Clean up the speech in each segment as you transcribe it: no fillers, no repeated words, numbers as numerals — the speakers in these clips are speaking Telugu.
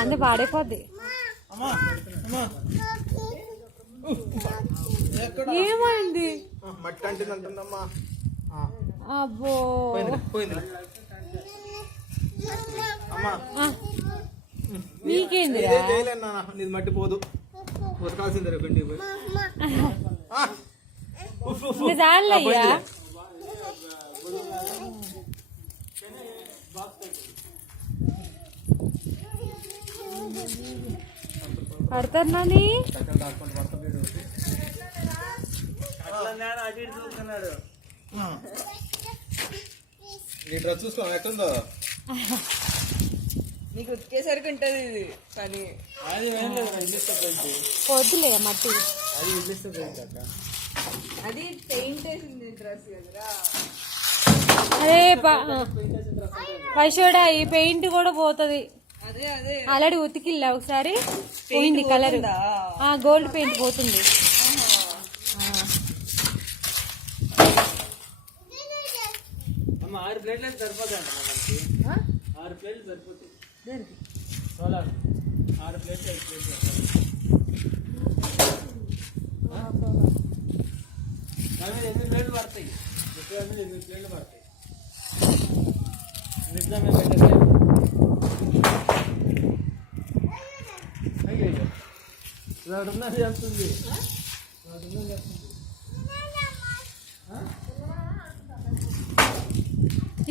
అంటే పాడైపోద్ది. ఏమైంది? మట్టి అంటే అంటుందమ్మా. అబ్బో నీకేంది? నీది మట్టి పోదు, ఉతకాల్సిందే రేపు ఇంటికి పోయి. చాలయ్యా. పడతాను నీ డ్రెస్ చూసుకో ఎట్టుందో. నీకు ఉతికేసరికి ఉంటుంది ఇది పని. వద్దులేదా మట్టి, అది పెయింట్ వేసింది డ్రెస్ కదరా. అరే పైసోడా ఈ పెయింట్ కూడా పోతుంది. అదే అదే ఆల్రెడీ ఉతికిల్లా ఒకసారి, పోయింది కలర్. గోల్డ్ పెయింట్ పోతుంది. అమ్మ 6 ప్లేట్లు సరిపోతాయి అంట మనకి. 6 ప్లేట్లు సరిపోతాయి. దేనికి? 6 ప్లేట్లు 5 ప్లేట్లు. దాని మీద 8 ప్లేట్లు పడతాయి. 8 ప్లేట్లు పడతాయి. నిజమే పెట్టాలి. అయ్యో వాడున్నది చెప్తుంది.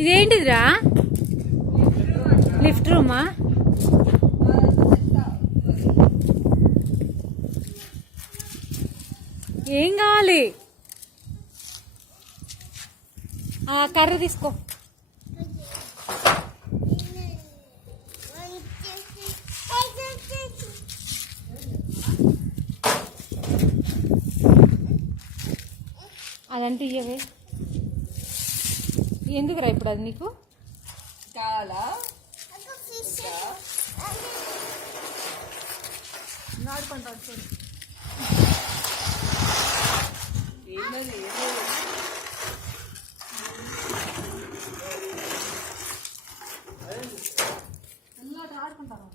ఇదేంటిదిరా? లిఫ్ట్ రూమా? ఏం కావాలి? కర్ర తీసుకో. అదంటే ఇయ్యవే. ఎందుకురా ఇప్పుడు అది నీకు కావాలా? ఏంటది? ఆడుకుంటారు.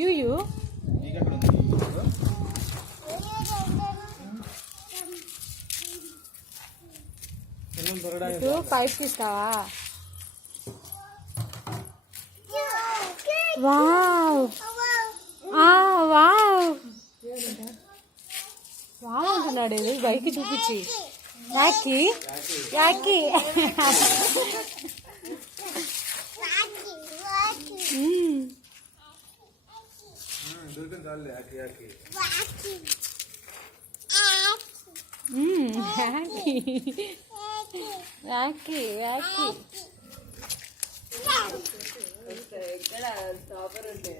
యూయూ పైప్ తీస్తావా? వావ్ వావ్ వావ్ అంటున్నాడు. బైక్ చూపించి యాకి యాకి. ఎక్కడ టాపర్ ఉంటే